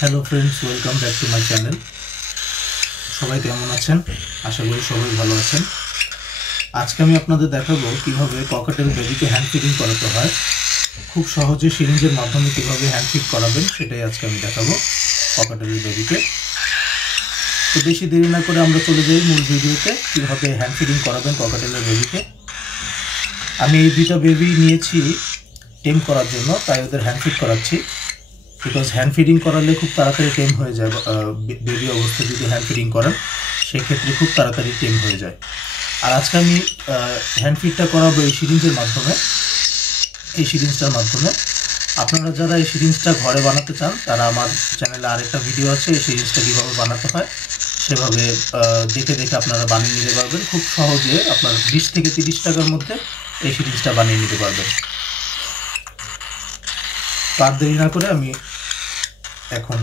Hello friends, welcome back to my channel. সবাই কেমন আছেন? আশা করি সবাই ভালো আছেন। আজকে আমি আপনাদের দেখাবো কিভাবে ককাটেল বেবিকে হ্যান্ড ফিডিং করাতে হয়। খুব সহজে সিরিঞ্জের মাধ্যমে কিভাবে হ্যান্ড ফিড করাবেন সেটাই আজকে আমি দেখাবো ককাটেল বেবিকে। তো বেশি দেরি না করে আমরা চলে যাই মূল ভিডিওতে, কিভাবে হ্যান্ড ফিডিং করাবেন ককাটেলের বেবিকে। আমি এই দুইটা বেবি নিয়েছি টেম করার জন্য, তাই ওদের হ্যান্ড ফিড করাচ্ছি। বিকজ হ্যান্ড ফিডিং করালে খুব তাড়াতাড়ি টেম হয়ে যায়। বেবি অবস্থায় যদি হ্যান্ড ফিডিং করেন সেক্ষেত্রে খুব তাড়াতাড়ি টেম হয়ে যায়। আর আজকে আমি হ্যান্ড ফিডটা করাবো এই সিরিঞ্জের মাধ্যমে। এই সিরিঞ্জটার মাধ্যমে আপনারা যারা এই সিরিঞ্জটা ঘরে বানাতে চান তারা আমার চ্যানেলে আরেকটা ভিডিও আছে এই সিরিঞ্জটা কীভাবে বানাতে হয় সেভাবে দেখে দেখে আপনারা বানিয়ে নিতে পারবেন। খুব সহজে আপনার 20 থেকে 30 টাকার মধ্যে এই সিরিঞ্জটা বানিয়ে নিতে পারবেন। তার দেরি না করে আমি এখন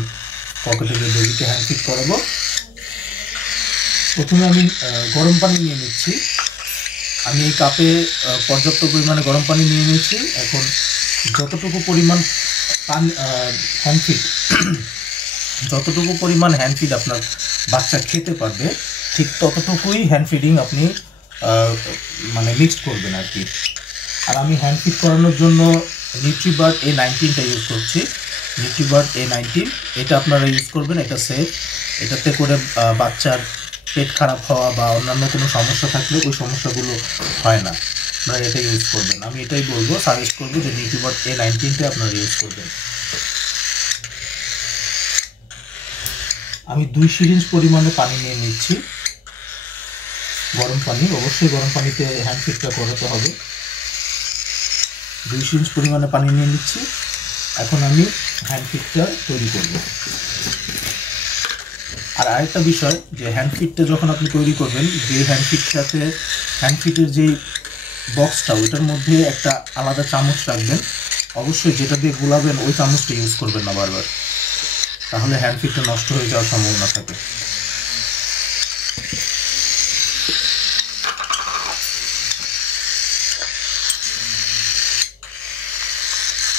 ককাটেলের বেবিকে হ্যান্ড ফিড করাবো। প্রথমে আমি গরম পানি নিয়ে নিচ্ছি। আমি এই কাপে পর্যাপ্ত পরিমাণে গরম পানি নিয়ে নিয়েছি। এখন যতটুকু পরিমাণ হ্যান্ড ফিড যতটুকু পরিমাণ হ্যান্ড ফিড আপনার বাচ্চা খেতে পারবে ঠিক ততটুকুই হ্যান্ড ফিডিং আপনি মানে মিক্সড করবেন আর কি। আর আমি হ্যান্ড ফিড করানোর জন্য নিউট্রিবার্ড A19টা ইউজ করছি। নিউট্রিবার্ড A19 এটা আপনারা ইউজ করবেন, এটা সেফ। এটাতে করে বাচ্চার পেট খারাপ হওয়া বা অন্যান্য কোনো সমস্যা থাকলে ওই সমস্যাগুলো হয় না। আপনারা এটা ইউজ করবেন। আমি এটাই বলবো, সাজেস্ট করবো যে নিউট্রিবার্ড A19টা আপনারা ইউজ করবেন। আমি 2 সিরিঞ্জ পরিমাণে পানি নিয়ে নিচ্ছি, গরম পানি। অবশ্যই গরম পানিতে হ্যান্ড ফিডটা করাতে হবে। 2 সিরিঞ্জ পরিমাণে পানি নিয়ে নিচ্ছি। এখন আমি হ্যান্ড ফিডটা তৈরি করব। আর আরেকটা বিষয়, যে হ্যান্ড ফিডটা যখন আপনি তৈরি করবেন, যে হ্যান্ড ফিডের যেই বক্সটা ওইটার মধ্যে একটা আলাদা চামচ রাখবেন। অবশ্যই যেটা দিয়ে গোলাবেন ওই চামচটা ইউজ করবেন না বারবার, তাহলে হ্যান্ড ফিডটা নষ্ট হয়ে যাওয়ার সম্ভাবনা থাকে।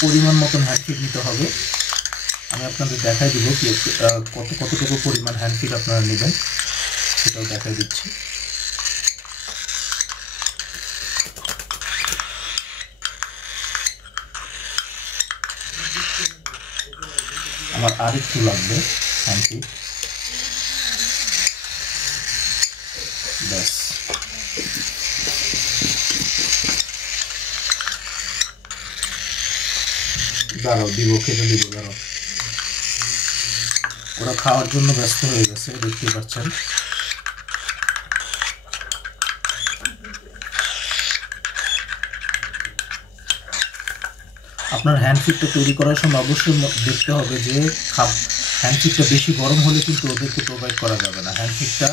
পরিমাণ মতন হ্যান্ড ফিড নিতে হবে। আমি আপনাদের দেখাই দিব কি কতটুকু পরিমাণ হ্যান্ড ফিড আপনারা নেবেন সেটাও দেখাই দিচ্ছি। আমার আরেকটু লাগবে হ্যান্ড ফিড, ব্যাস। দাঁড়াও, দিব, খেতে দিব, দাঁড়াও। ওরা খাওয়ার জন্য ব্যস্ত হয়ে গেছে, দেখতে পাচ্ছেন। আপনার হ্যান্ড ফিডটা তৈরি করার সময় অবশ্যই দেখতে হবে যে হ্যান্ড ফিডটা বেশি গরম হলে কিন্তু ওদেরকে প্রোভাইড করা যাবে না। হ্যান্ড ফিডটা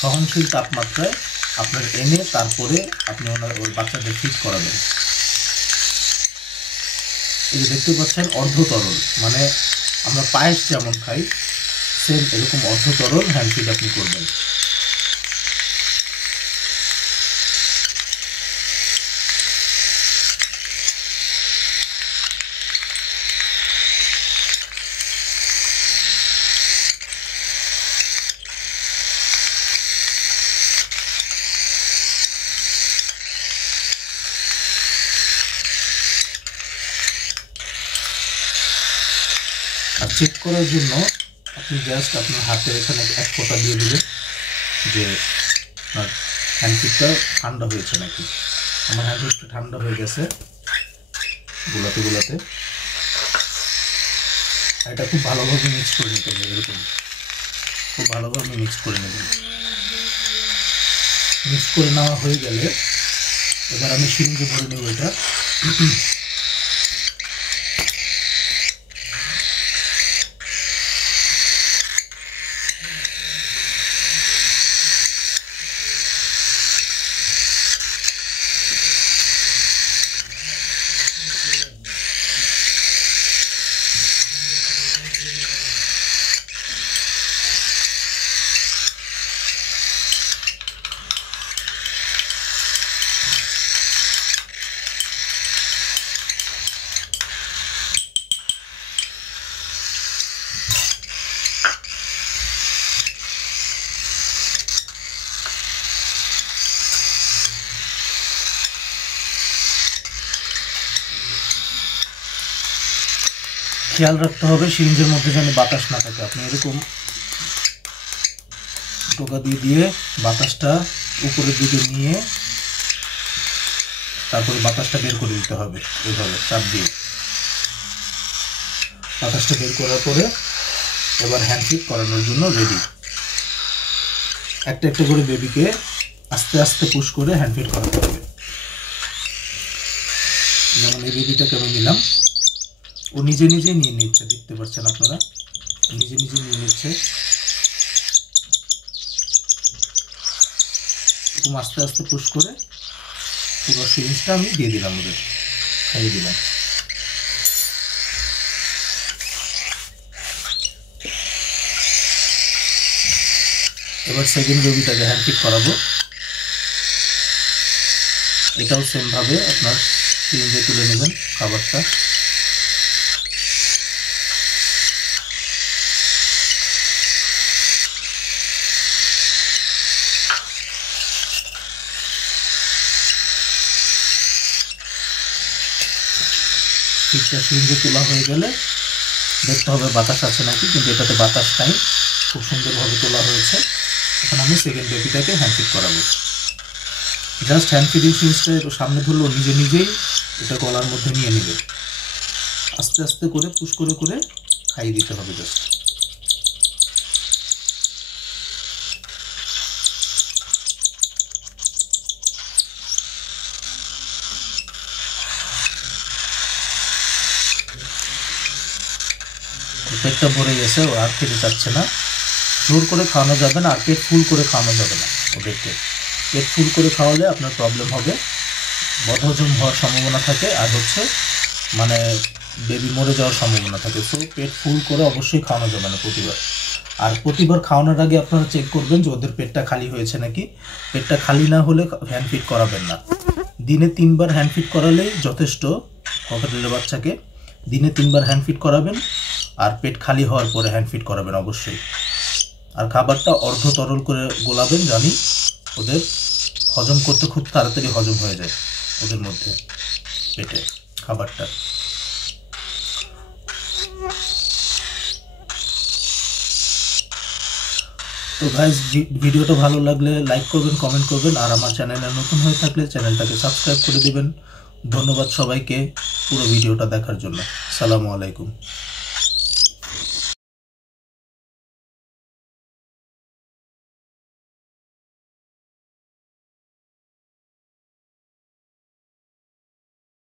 সহনশীল তাপমাত্রায় আপনার এনে তারপরে আপনি ওই বাচ্চাদের ফিড করাবেন। এই যে দেখতে পাচ্ছেন অর্ধতরল, মানে আমরা পায়েস যেমন খাই সেম এরকম অর্ধতরল হ্যান্ড ফিড আপনি করবেন। আর চেক করার জন্য আপনি জাস্ট আপনার হাতে এখানে এক ফোঁটা দিয়ে দিবেন যে আপনার হ্যান্ড ফিডটা ঠান্ডা হয়েছে নাকি। আমার হ্যান্ড ফিডটা ঠান্ডা হয়ে গেছে গোলাতে গোলাতে। এটা খুব ভালোভাবে মিক্স করে নিতে হবে, এরকম খুব ভালোভাবে মিক্স করে নেবেন। মিক্স করে নেওয়া হয়ে গেলে এবার আমি সিরিঞ্জে ভরে নেব এটা। খেয়াল রাখতে হবে সিরিঞ্জের মধ্যে যেন বাতাস না থাকে। আপনি এরকম টোকা দিয়ে দিয়ে বাতাসটা উপরের দিকে নিয়ে তারপরে বাতাসটা বের করে দিতে হবে। এইভাবে চাপ দিয়ে বাতাসটা বের করার পরে এবার হ্যান্ড ফিট করানোর জন্য রেডি। একটা একটা করে বেবিকে আস্তে আস্তে পুশ করে হ্যান্ড ফিট করাতে হবে। যেমন এই বেবিটাকে আমি নিলাম, ও নিজে নিজে নিয়ে নিচ্ছে, দেখতে পাচ্ছেন আপনারা, নিজে নিজে নিয়ে নিচ্ছে। এরকম আস্তে আস্তে পুশ করে পুরো সিরিঞ্জটা আমি দিয়ে দিলাম, ওদের খাইয়ে দিলাম। এবার সেকেন্ড বেবিটাকে হ্যান্ড ফিট করাবো। এটাও সেম ভাবে আপনার সিরিঞ্জে তুলে নেবেন খাবারটা। ফিটটা সিরিঞ্জে তোলা হয়ে গেলে দেখতে হবে বাতাস আছে নাকি, কিন্তু এটাতে বাতাস নাই, খুব সুন্দরভাবে তোলা হয়েছে। এখন আমি সেকেন্ড বেবিটাকে হ্যান্ড ফিট করাবো। জাস্ট হ্যান্ড ফিডিং সিরিঞ্জটা একটু সামনে ধরলো, নিজে নিজেই এটা গলার মধ্যে নিয়ে নেবে। আস্তে আস্তে করে পুশ করে করে খাইয়ে দিতে হবে জাস্ট। পেটটা ভরে গেছে, ও আর খেতে চাচ্ছে না। জোর করে খাওয়ানো যাবে না, আর পেট ফুল করে খাওয়ানো যাবে না ওদেরকে। পেট ফুল করে খাওয়ালে আপনার প্রবলেম হবে, বদহজম হওয়ার সম্ভাবনা থাকে, আর হচ্ছে মানে বেবি মরে যাওয়ার সম্ভাবনা থাকে। সো পেট ফুল করে অবশ্যই খাওয়ানো যাবে না প্রতিবার। আর প্রতিবার খাওয়ানোর আগে আপনারা চেক করবেন যে ওদের পেটটা খালি হয়েছে নাকি। পেটটা খালি না হলে হ্যান্ড ফিট করাবেন না। দিনে 3 বার হ্যান্ড ফিট করালেই যথেষ্ট ককাটেলের বাচ্চাকে। দিনে 3 বার হ্যান্ড ফিট করাবেন, আর পেট খালি হওয়ার পরে হ্যান্ড ফিট করাবেন অবশ্যই। আর খাবারটা অর্ধ তরল করে গোলাবেন, জানি ওদের হজম করতে খুব তাড়াতাড়ি হজম হয়ে যায় ওদের মধ্যে পেটে খাবারটা। তো গাইস, ভিডিওটা ভালো লাগলে লাইক করবেন, কমেন্ট করবেন, আর আমার চ্যানেলে নতুন হয়ে থাকলে চ্যানেলটাকে সাবস্ক্রাইব করে দিবেন। ধন্যবাদ সবাইকে পুরো ভিডিওটা দেখার জন্য। আসসালামু আলাইকুম।